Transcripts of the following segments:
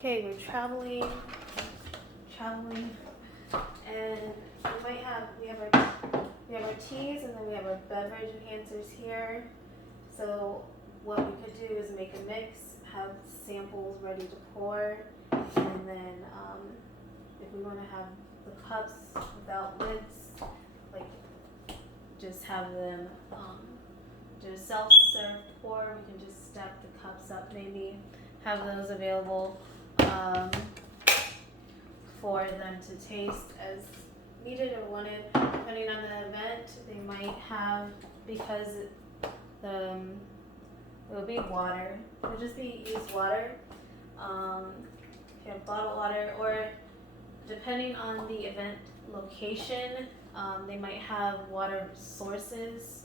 Okay, we're traveling, and we have our teas, and then we have our beverage enhancers here. So what we could do is make a mix, have samples ready to pour, and then if we want to have the cups without lids, like just have them do a self-serve pour. We can just stack the cups up, maybe have those available for them to taste as needed or wanted, depending on the event. They might have, because it will be water. It would just be used water. If you have bottled water, or depending on the event location, they might have water sources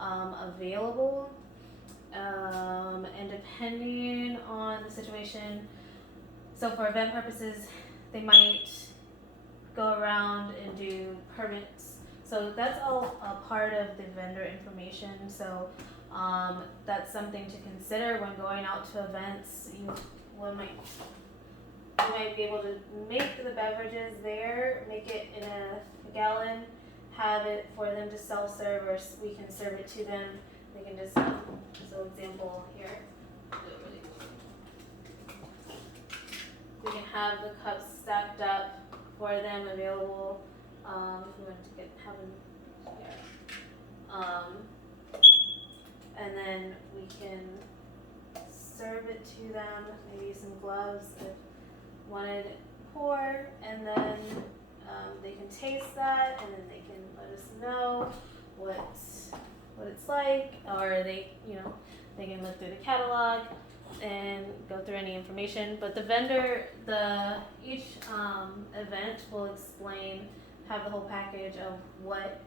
available. And depending on the situation, so for event purposes, they might go around and do permits. So that's all a part of the vendor information. So that's something to consider when going out to events. You might be able to make the beverages there, make it in a gallon, have it for them to self-serve, or we can serve it to them. They can just, so example here. We can have the cups stacked up for them, available, if we want to have them here. And then we can serve it to them, maybe some gloves if wanted pour, and then they can taste that, and then they can let us know what it's like, or they can look through the catalog and go through any information. But the vendor, each event will have the whole package of what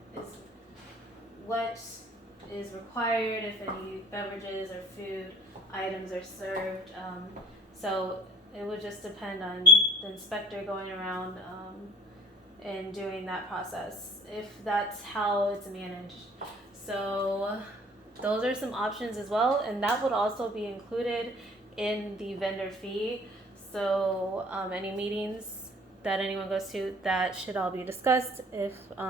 is required, if any beverages or food items are served. So it would just depend on the inspector going around and doing that process, if that's how it's managed. So those are some options as well, and that would also be included in the vendor fee. So any meetings that anyone goes to, that should all be discussed.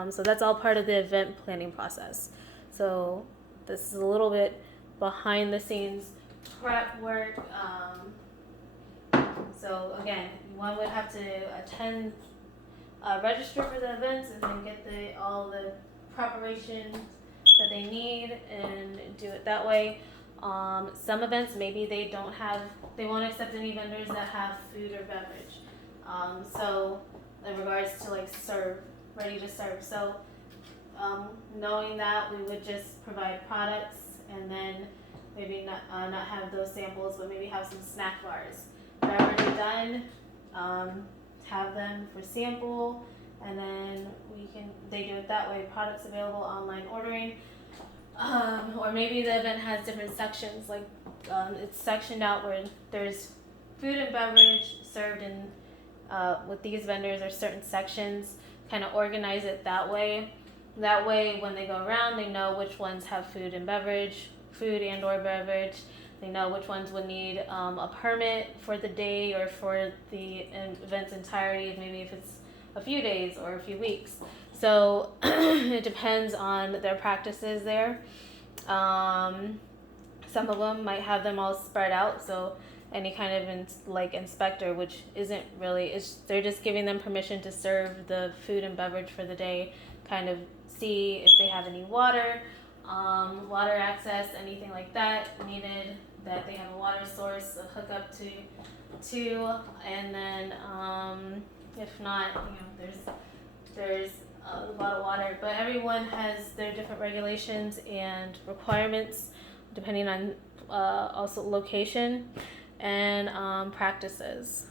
So that's all part of the event planning process. So this is a little bit behind the scenes prep work. So again, one would have to attend, register for the events, and then get all the preparation that they need and do it that way. Some events, maybe they won't accept any vendors that have food or beverage. So in regards to ready to serve. So knowing that, we would just provide products, and then maybe not have those samples, but maybe have some snack bars. They're already done. Have them for sample, and then they do it that way. Products available, online ordering, or maybe the event has different sections, like it's sectioned out where there's food and beverage served in with these vendors, or certain sections. Kind of organize it that way. That way, when they go around, they know which ones have food and or beverage. They know which ones would need a permit for the day or for the event's entirety, maybe if it's a few days or a few weeks. So it depends on their practices there. Some of them might have them all spread out, so any kind of inspector, which isn't really, they're just giving them permission to serve the food and beverage for the day, kind of see if they have any water access, anything like that needed, that they have a water source, a hookup to, and then if not, there's a lot of water. But everyone has their different regulations and requirements depending on also location and practices.